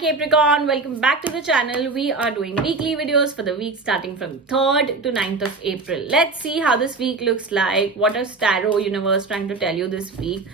Capricorn, welcome back to the channel. We are doing weekly videos for the week starting from 3rd to 9th of April. Let's see how this week looks like. What is Tarot Universe trying to tell you this week?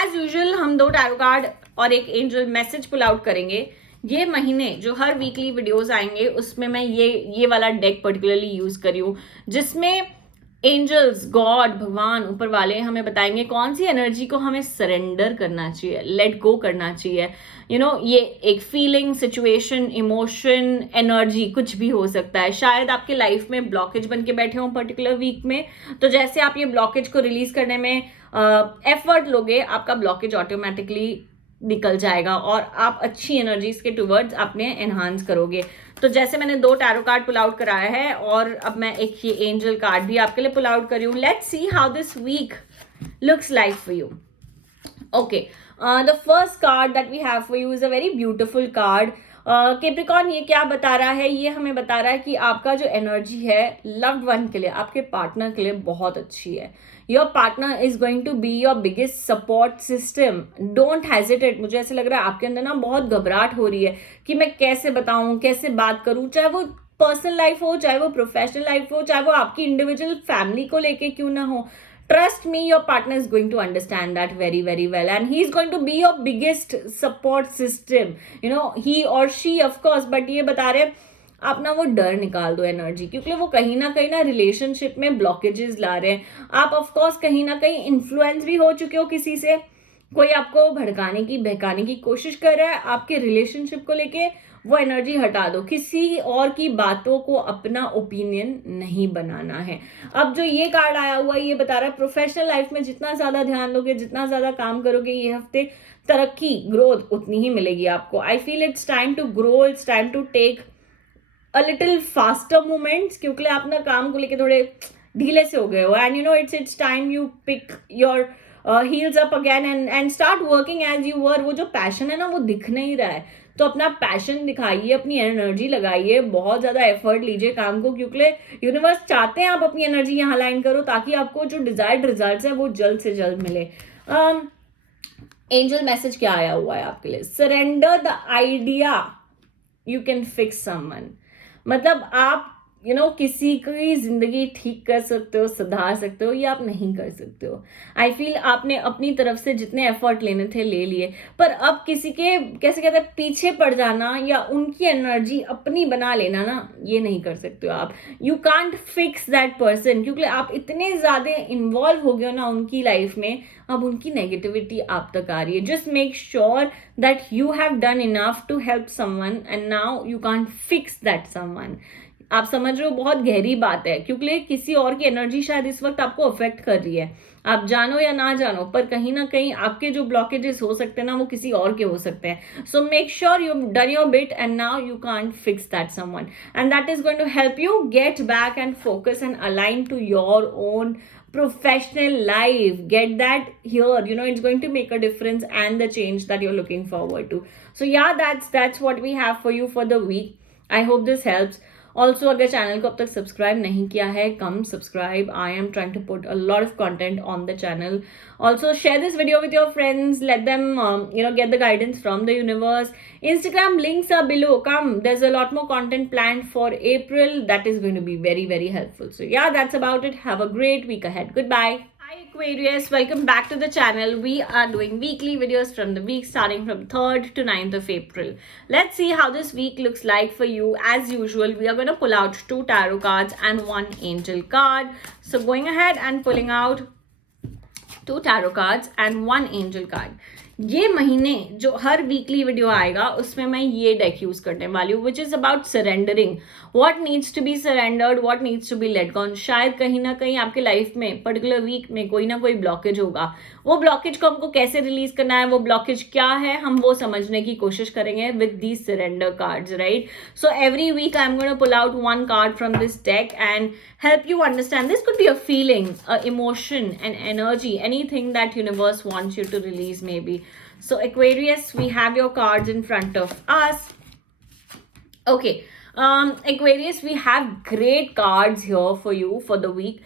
As usual, हम दो tarot card और एक angel message pull out करेंगे. ये महीने जो हर weekly videos आएंगे उसमें मैं ये वाला डेक पर्टिकुलरली यूज करी हूँ, जिसमें एंजल्स, गॉड, भगवान, ऊपर वाले हमें बताएंगे कौन सी एनर्जी को हमें सरेंडर करना चाहिए, लेट गो करना चाहिए. ये एक फीलिंग, सिचुएशन, इमोशन, एनर्जी कुछ भी हो सकता है. शायद आपके लाइफ में ब्लॉकेज बन के बैठे हो पर्टिकुलर वीक में, तो जैसे आप ये ब्लॉकेज को रिलीज करने में एफर्ट लोगे, आपका ब्लॉकेज ऑटोमेटिकली निकल जाएगा और आप अच्छी एनर्जीज के टूवर्ड्स अपने एनहांस करोगे. तो जैसे मैंने दो टैरो कार्ड पुल आउट कराया है और अब मैं एक ये एंजल कार्ड भी आपके लिए पुल आउट करी हूँ. Let's see how this week looks like for you. Okay, the first card that we have for you is a very beautiful card. Capricorn ये क्या बता रहा है? ये हमें बता रहा है कि आपका जो एनर्जी है लव्ड वन के लिए, आपके पार्टनर के लिए बहुत अच्छी है. Your partner is going to be your biggest support system. Don't hesitate. मुझे ऐसे लग रहा है आपके अंदर ना बहुत घबराहट हो रही है कि मैं कैसे बताऊं, कैसे बात करूं, चाहे वो पर्सनल लाइफ हो, चाहे वो प्रोफेशनल लाइफ हो, चाहे वो आपकी इंडिविजुअल फैमिली को लेके क्यों ना हो. Trust me, your partner is going to understand that very, very well. And he is going to be your biggest support system. He or she, of course. But ये बता रहे आप ना वो डर निकाल दो एनर्जी, क्योंकि वो कहीं ना रिलेशनशिप में ब्लॉकेजेस ला रहे हैं. आप ऑफ कोर्स कहीं ना कहीं इन्फ्लुएंस भी हो चुके हो किसी से. कोई आपको भड़काने की, बहकाने की कोशिश कर रहा है आपके रिलेशनशिप को लेके. वो एनर्जी हटा दो. किसी और की बातों को अपना ओपिनियन नहीं बनाना है. अब जो ये कार्ड आया हुआ है ये बता रहा है प्रोफेशनल लाइफ में जितना ज्यादा ध्यान दोगे, जितना ज्यादा काम करोगे ये हफ्ते, तरक्की, ग्रोथ उतनी ही मिलेगी आपको. I feel it's time to grow, it's time to take a little faster movements, क्योंकि आप ना काम को लेके थोड़े ढीले से हो गए हो. And it's time you pick your heels up again and start working as you were. वो जो पैशन है ना वो दिख नहीं रहा है, तो अपना पैशन दिखाइए, अपनी एनर्जी लगाइए, बहुत ज्यादा एफर्ट लीजिए काम को, क्योंकि यूनिवर्स चाहते हैं आप अपनी एनर्जी यहाँ लाइन करो ताकि आपको जो डिजायर्ड रिजल्ट्स है वो जल्द से जल्द मिले. एंजल मैसेज क्या आया हुआ है आपके लिए? Surrender the idea you can fix someone. मतलब आप किसी की जिंदगी ठीक कर सकते हो, सुधार सकते हो, ये आप नहीं कर सकते हो. आई फील आपने अपनी तरफ से जितने एफर्ट लेने थे ले लिए, पर अब किसी के कैसे कहते हैं पीछे पड़ जाना या उनकी एनर्जी अपनी बना लेना ना, ये नहीं कर सकते हो आप. You can't fix that person, क्योंकि आप इतने ज्यादा इन्वॉल्व हो गए हो ना उनकी लाइफ में. अब उनकी नेगेटिविटी आप तक आ रही है. Just make sure that you have done enough to help someone and now you can't fix that someone. आप समझ रहे हो, बहुत गहरी बात है, क्योंकि किसी और की एनर्जी शायद इस वक्त आपको अफेक्ट कर रही है. आप जानो या ना जानो, पर कहीं ना कहीं आपके जो ब्लॉकेजेस हो सकते हैं ना वो किसी और के हो सकते हैं. So make sure you done your bit and now you can't fix that someone, and that is going to help you get back and focus and align to your own professional life. Get that here, it's going to make a difference and the change that you're looking forward to. So yeah, that's what we have for you for the week. I hope this helps. Also अगर channel को अब तक subscribe नहीं किया है, come subscribe. I am trying to put a lot of content on the channel. Also share this video with your friends. Let them get the guidance from the universe. Instagram links are below. Come, there's a lot more content planned for April that is going to be very, very helpful. So yeah, that's about it. Have a great week ahead. Goodbye. Hi Aquarius, welcome back to the channel. We are doing weekly videos from the week starting from 3rd to 9th of April. Let's see how this week looks like for you. As usual, we are going to pull out 2 tarot cards and 1 angel card. So going ahead and pulling out 2 tarot cards and 1 angel card. ये महीने जो हर weekly video आएगा उसमें मैं ये deck use करने वाली हूँ, which is about surrendering. What needs to be surrendered, what needs to be let gone. शायद कहीं ना कहीं आपके लाइफ में पर्टिकुलर वीक में कोई ना कोई ब्लॉकेज होगा. वो ब्लॉकेज को हमको कैसे रिलीज करना है, वो ब्लॉकेज क्या है, हम वो समझने की कोशिश करेंगे with these surrender cards, right. So every week I am going to pull out 1 card from this deck and help you understand. This could be a feeling, a emotion, an energy, anything that universe wants you to release maybe. So Aquarius, we have your cards in front of us. Okay, Aquarius, we have great cards here for you for the week.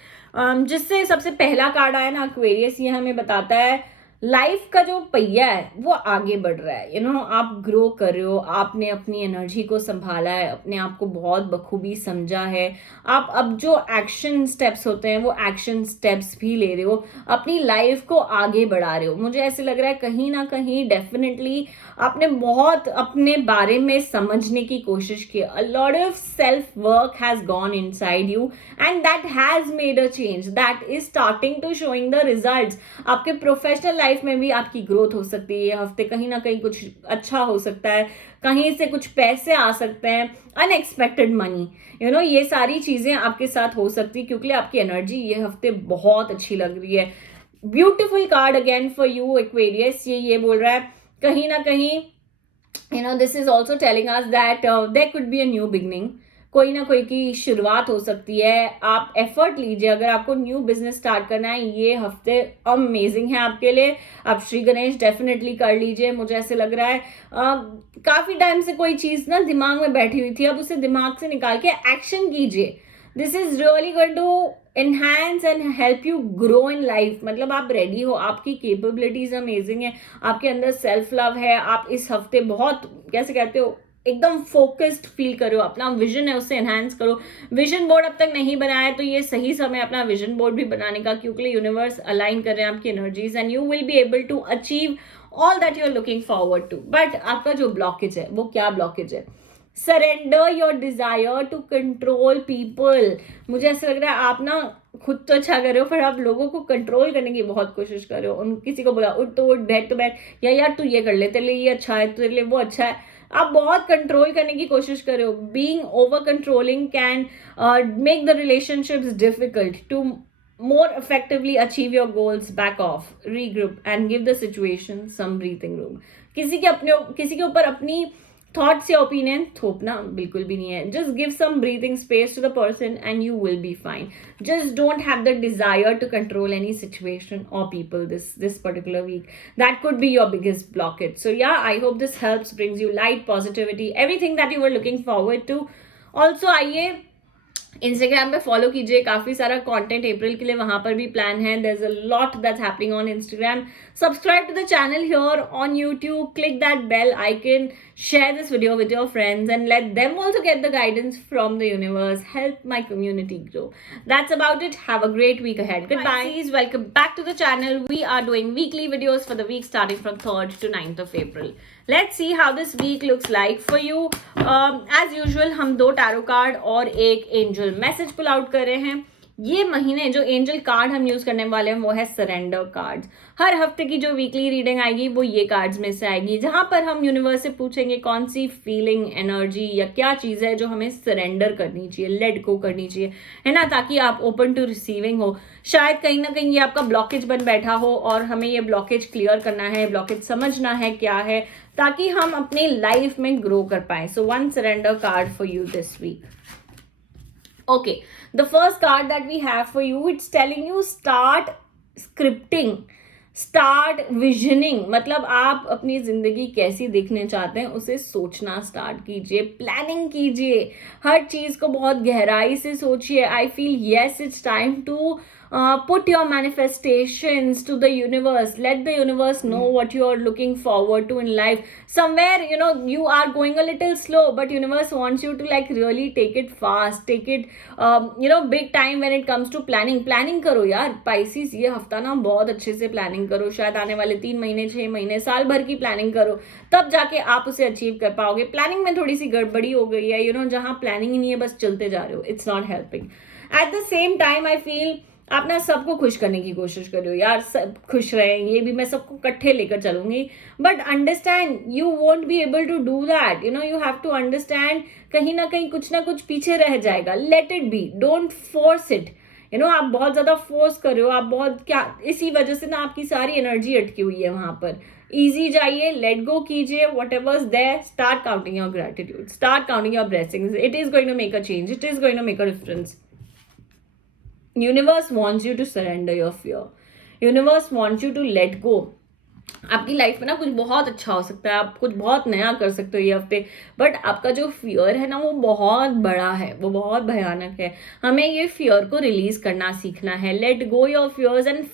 जिससे सबसे पहला card आया ना Aquarius, ये हमें बताता है life का जो पहिया है वो आगे बढ़ रहा है। आप ग्रो कर रहे हो, आपने अपनी एनर्जी को संभाला है, अपने आप को बहुत बखूबी समझा है। आप अब जो एक्शन स्टेप्स होते हैं वो एक्शन स्टेप्स भी ले रहे हो, अपनी लाइफ को आगे बढ़ा रहे हो। मुझे ऐसे लग रहा है कहीं ना कहीं डेफिनेटली आपने बहुत अपने बारे में समझने की कोशिश की। A lot of self work has gone inside you and that has made a change that is starting to showing the results. आपके प्रोफेशनल लाइफ में भी आपकी ग्रोथ हो सकती है ये हफ्ते, कहीं ना कहीं कुछ अच्छा हो सकता है, कहीं से कुछ पैसे आ सकते हैं, अनएक्सपेक्टेड मनी, ये सारी चीजें आपके साथ हो सकती है क्योंकि आपकी एनर्जी ये हफ्ते बहुत अच्छी लग रही है। Beautiful card again for you Aquarius. ये बोल रहा है कहीं ना कहीं this is also telling us that there could be a new beginning. कोई ना कोई की शुरुआत हो सकती है। आप एफर्ट लीजिए अगर आपको न्यू बिजनेस स्टार्ट करना है, ये हफ्ते अमेजिंग है आपके लिए। आप श्री गणेश डेफिनेटली कर लीजिए। मुझे ऐसे लग रहा है काफी टाइम से कोई चीज ना दिमाग में बैठी हुई थी, अब उसे दिमाग से निकाल के एक्शन कीजिए। This is really going to enhance and help you grow in life. मतलब आप रेडी हो, आपकी केपेबिलिटीज अमेजिंग है, आपके अंदर सेल्फ लव है। आप इस हफ्ते बहुत कैसे कहते हो एकदम फोकस्ड फील करो, अपना विजन है उससे एनहांस करो। विजन बोर्ड अब तक नहीं बनाया है तो ये सही समय अपना विजन बोर्ड भी बनाने का, क्योंकि यूनिवर्स अलाइन कर रहे हैं आपकी energies and you will be able to achieve all that you are looking forward to. But आपका जो ब्लॉकेज है वो क्या ब्लॉकेज है? Surrender your desire to control people. मुझे ऐसा लग रहा है आप ना खुद तो अच्छा कर रहे हो पर आप लोगों को कंट्रोल करने की बहुत कोशिश कर रहे हो। उन किसी को बोला उठ तो उठ, बैठ तो बैठ, या यार तू ये कर ले, तेरे लिए ये अच्छा है, तेरे लिए वो अच्छा है। आप बहुत कंट्रोल करने की कोशिश कर रहे हो। Being over controlling can make the relationships difficult to more effectively achieve your goals. Back off, regroup and give the situation some breathing room. किसी के ऊपर अपनी थॉट्स या ओपिनियन थोपना बिल्कुल भी नहीं है। Just give some breathing space to the person and you will be fine. Just don't have the desire to control any situation और people this particular week. That could be your biggest blockage. So yeah, I hope this helps, brings you light, positivity, everything that you were looking forward to. Also आइए Instagram पे follow कीजिए, काफी सारा content अप्रैल के लिए वहां पर भी प्लान है। There is a lot that's happening on Instagram. Subscribe to the channel here on YouTube, click that bell icon, share this video with your friends and let them also get the guidance from the universe. Help my community grow. That's about it. Have a great week ahead. Goodbye. Please welcome back to the channel. We are doing weekly videos for the week starting from 3rd to 9th of April. Let's see how this week looks like for you. As usual हम 2 tarot card और एक angel message pull out कर रहे हैं। ये महीने जो angel card हम यूज करने वाले हैं वो है सरेंडर कार्ड्स। हर हफ्ते की जो वीकली रीडिंग आएगी वो ये कार्ड्स में से आएगी, जहां पर हम यूनिवर्स से पूछेंगे कौन सी फीलिंग, एनर्जी या क्या चीज है जो हमें सरेंडर करनी चाहिए, लेट गो करनी चाहिए, है ना, ताकि आप ओपन टू रिसीविंग हो। शायद कहीं ना कहीं ये आपका ब्लॉकेज बन बैठा हो और हमें ये ब्लॉकेज क्लियर करना है, ब्लॉकेज समझना है क्या है, ताकि हम अपनी लाइफ में ग्रो कर पाए। सो 1 surrender card for you this week. Okay, the first card that we have for you, it's telling you start scripting, start visioning. मतलब आप अपनी जिंदगी कैसी देखने चाहते हैं उसे सोचना स्टार्ट कीजिए, प्लानिंग कीजिए, हर चीज को बहुत गहराई से सोचिए। I feel yes, it's time to put your manifestations to the universe. Let the universe know what you are looking forward to in life. Somewhere you are going a little slow, but universe wants you to like really take it fast, take it big time when it comes to planning करो यार। Pisces ये हफ्ता ना बहुत अच्छे से planning करो। शायद आने वाले 3 महीने 6 महीने साल भर की प्लानिंग करो, तब जाके आप उसे अचीव कर पाओगे। प्लानिंग में थोड़ी सी गड़बड़ी हो गई है, जहां प्लानिंग ही नहीं है बस चलते जा रहे हो, it's not helping. At the same time I feel आप ना सबको खुश करने की कोशिश कर रहे हो यार, सब खुश रहे, ये भी मैं सबको इकट्ठे लेकर चलूंगी। But understand you won't be able to do that. You have to understand कहीं ना कहीं कुछ ना कुछ पीछे रह जाएगा। Let it be, don't force it. आप बहुत ज्यादा फोर्स कर रहे हो, आप बहुत क्या, इसी वजह से ना आपकी सारी एनर्जी अटकी हुई है वहां पर। इजी जाइए, लेट गो कीजिए, whatever there, start counting your gratitude, start counting your blessings. It is going to make a change, it is going to make a difference. Universe wants you to surrender your fear, universe wants you to let go. आपकी life में ना कुछ बहुत अच्छा हो सकता है, आप कुछ बहुत नया कर सकते हो ये हफ्ते, बट आपका जो फियर है ना वो बहुत बड़ा है, वो बहुत भयानक है। हमें ये फियर को रिलीज करना सीखना है। Let go your fears and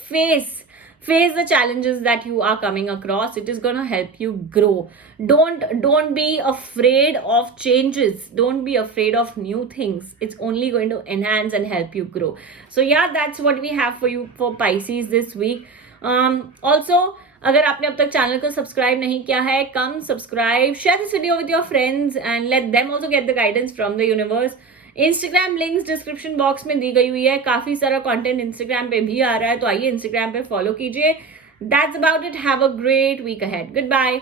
face the challenges that you are coming across. It is going to help you grow. Don't be afraid of changes. Don't be afraid of new things. It's only going to enhance and help you grow. So yeah, that's what we have for you for Pisces this week. Also, अगर आपने अब तक channel को subscribe नहीं किया है, come subscribe, share this video with your friends and let them also get the guidance from the universe. Instagram links description box में दी गई हुई है. काफी सारा कंटेंट इंस्टाग्राम पे भी आ रहा है, तो आइए इंस्टाग्राम पे फॉलो कीजिए. That's about it. Have a great week ahead. Good bye.